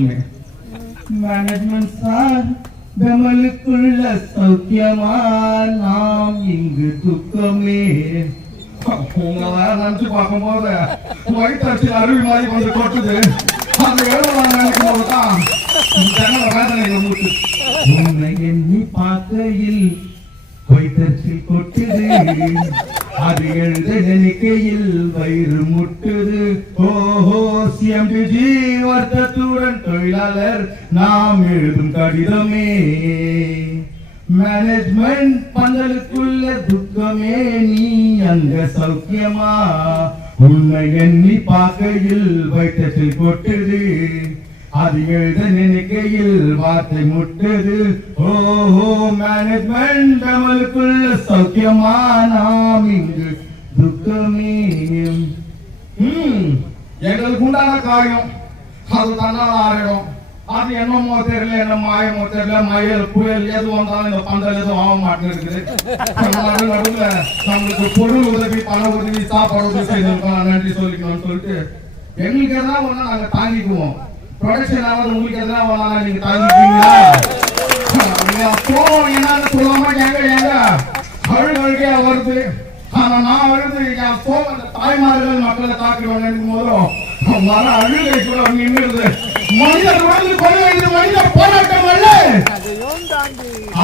எப்பவுமே. Management sir, பெமலுக்குள்ள சௌக்கியமா, நாம் இங்கு துக்கமே. உங்க வேற நினைச்சு பார்க்கும் போது வயிற்று அருவி மாதிரி வந்து கொட்டுது. அந்த வேலை நினைக்கும் போதுதான் உன்னை எண்ணி பார்க்கையில் வயிற்றில் கொட்டுது, அது எழுத நினைக்கையில் வயிறு முட்டுது. ஓஹோ சிஎம்டிஜி வர்த்தத்துடன் தொழிலாளர் நாம் எழுதும் கடிதமே. மேனேஜ்மெண்ட் பந்தலுக்குள்ள துக்கமே, நீ அங்க சௌக்கியமா, உன்னை எண்ணி பார்க்கையில் வயிற்றில் கொட்டுது, அது எழுத நினைக்கையில் வார்த்தை முட்டுது. ஓஹோ மேனேஜ்மெண்ட் நம்மளுக்குள்ள சௌக்கியமா, நாம் இங்கு துக்கமே. எங்களுக்கு உண்டான காரியம் அது தன்னால் ஆறிடும். அது என்னமோ தெரியல, என்ன மாயமோ தெரியல, மயல் புயல் எது வந்தாலும் இந்த பந்தல் எதுவும் ஆக மாட்டேங்குது. நடுவுல நம்மளுக்கு பொருள் உதவி, பண உதவி, சாப்பாடு உதவி செய்திருக்கோம், நன்றி சொல்லிக்கணும்னு சொல்லிட்டு எங்களுக்கு எதாவது ஒண்ணா நாங்க தாங்கிக்குவோம். ப்ரொடக்ஷன் ஆவது உங்களுக்கு எதனா வேணாலும் நீங்க தாங்கிட்டீங்களா? என்னன்னு சொல்லாம எங்க அழுகையா வருது. ஆனா நான் வருது என் சோம் அந்த தாய்மார்கள் மக்களை தாக்குவாங்க நினைக்கும் போதும் வர அழுகை கூட நின்றுது. மனிதர் வந்து கொலை வைத்து மனித போராட்டம் அல்ல,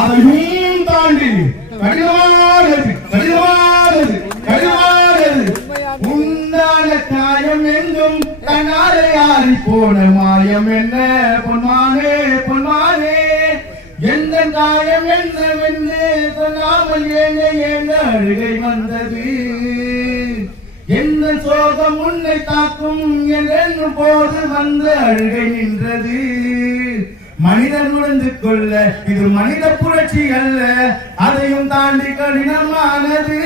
அதையும் தாண்டி கடினமானது கடினமானது கடினமானது. உண்டான காயம் எங்கும் தன்னாலே ஆறி போன மாயம் என்ன பொன்மானே பொன்மானே, எந்த காயம் என்னவென்று சொல்லாமல் ஏங்க ஏங்க அழுகை வந்தது. எந்த சோகம் உன்னை தாக்கும் என்று போது வந்த அழுகை நின்றது. மனிதன் உணர்ந்து கொள்ள இது மனித புரட்சி அல்ல, அதையும் தாண்டி கடினமானது.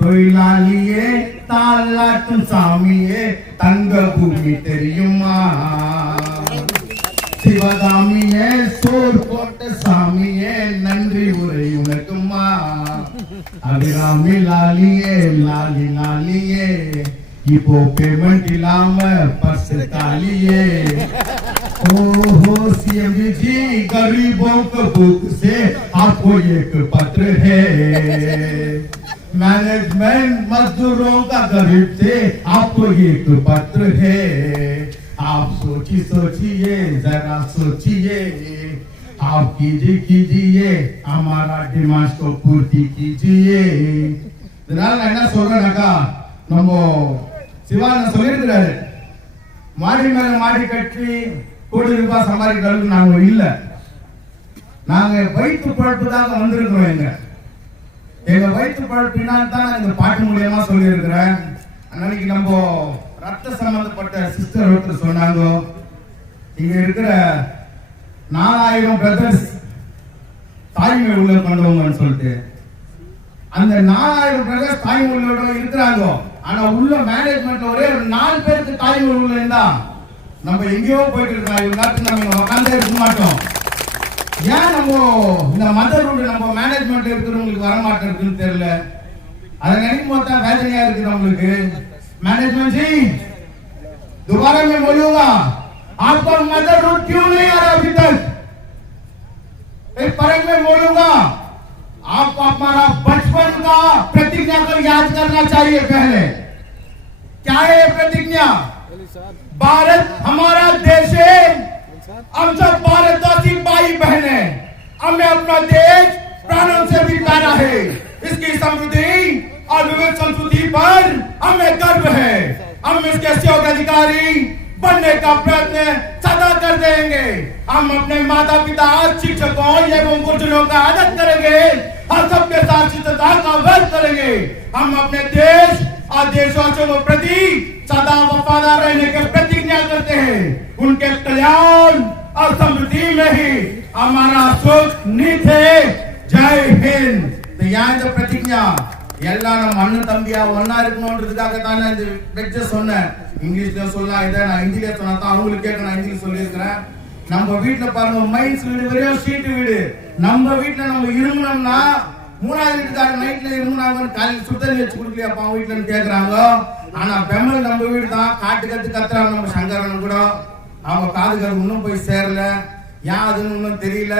தொழிலாளியே தாளாட்டும் சாமியே தங்க பூமி தெரியுமா, சிவகாமியே சோர் போட்ட சாமியே நன்றி உரை உனக்குமா. அபிராமி லாலியே லாலி லாலியே இப்போ पेमेंट इलाम पर्स कालिए। ओहो सीएम जी गरीबों को बुक से आपको एक पत्र है, मैनेजमेंट मजदूरों का गरीब से आपको एक पत्र है। आप सोचिए जरा सोचिए, आप कीजिए हमारा डिमांड को पूर्ति कीजिए। என்ன சொல்றேன்னாக்கா, நம்ம சிவான சொல்லியிருக்கிறாரு, மாடி மேல மாடி கட்டி கோடி ரூபாய் சம்பாதிக்கிறதுக்கு நாங்க இல்ல, நாங்க வயிற்று பழப்புதாக வந்திருக்கிறோம். எங்க வயிற்று பழப்பினால் தான் இந்த பாட்டு மூலியமா சொல்லி இருக்கிறேன். அன்னைக்கு நம்ம ரத்த சம்பந்தப்பட்ட சிஸ்டர் ஒருத்தர் சொன்னாங்க, இங்க இருக்கிற 4000 பிரதர்ஸ் தாய்மை உள்ள கொண்டவங்கன்னு சொல்லிட்டு. அந்த 4000 பிரதர்ஸ் தாய்மை உள்ளோட இருக்கிறாங்க. ஆனா உள்ள மேனேஜ்மெண்ட்ல ஒரே 4 பேருக்கு தாய்மை உள்ள இருந்தா நம்ம எங்கேயோ போயிட்டு இருக்கோம். இவங்க நம்ம உட்கார்ந்தே இருக்க மாட்டோம். ஏன் நம்ம இந்த மதரோட நம்ம மேனேஜ்மெண்ட் இருக்கிறவங்களுக்கு வர மாட்டேங்குதுன்னு தெரியல. அதை நினைக்கும் போது தான் வேதனையா இருக்கு நம்மளுக்கு. मैनेजमेंट जी दोबारा मैं बोलूंगा, आपका मदर रूट क्यों नहीं आ रहा अभी तक? एक परंग में बोलूंगा, आपको हमारा बचपन का प्रतिज्ञा को याद करना चाहिए। पहले क्या है ये प्रतिज्ञा? भारत हमारा देश है, हम सब भारतवासी भाई बहने, हमें अपना देश प्राणों से भी प्यारा है। इसकी समृद्धि और विविध संस्कृति पर हमें गर्व है। हम इसके सहयोग अधिकारी बनने का प्रयत्न सदा कर देंगे। हम अपने माता पिता शिक्षकों एवं गुरुजनों का आदर करेंगे और सबके साथ शिष्टता का वर्त करेंगे। हम अपने देश और देशवासियों के प्रति सदा वफादार रहने की प्रतिज्ञा करते हैं। उनके कल्याण और समृद्धि में ही हमारा सुख निहित है। जय हिंद। तो यहाँ जो प्रतिज्ञा எல்லாம் நம்ம அண்ணன் தம்பியா ஒன்னா இருக்கணும்ன்றதுக்காக தானே இந்த வெச்ச சொன்னேன். இங்கிலீஷ்ல சொல்லலாம், இதை நான் ஹிந்தில சொன்னா தான் அவங்களுக்கு கேட்க நான் ஹிந்தில சொல்லியிருக்கிறேன். நம்ம வீட்டுல பாருங்க, மைன்ஸ் வீடு வெறும் ஷீட் வீடு. நம்ம வீட்டுல நம்ம இருமுனோம்னா 3வது வீட்டுக்காரங்க நைட்ல இருமுனாங்கன்னு காலையில் சுத்தம் வச்சு கொடுக்கலையாப்பா அவங்க வீட்டுலன்னு கேட்கறாங்க. ஆனா பெமல் நம்ம வீடு தான் காட்டு கத்து கத்துறாங்க. நம்ம சங்கரன் கூட அவங்க காதுகள் இன்னும் போய் சேரல, ஏன் அதுன்னு இன்னும் தெரியல.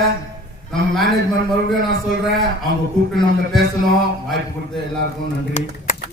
நம்ம மேனேஜ்மெண்ட் மறுபடியும் நான் சொல்றேன், அவங்க கூப்பிட்டு நம்ம பேசணும். வாய்ப்பு கொடுத்த எல்லாருக்கும் நன்றி.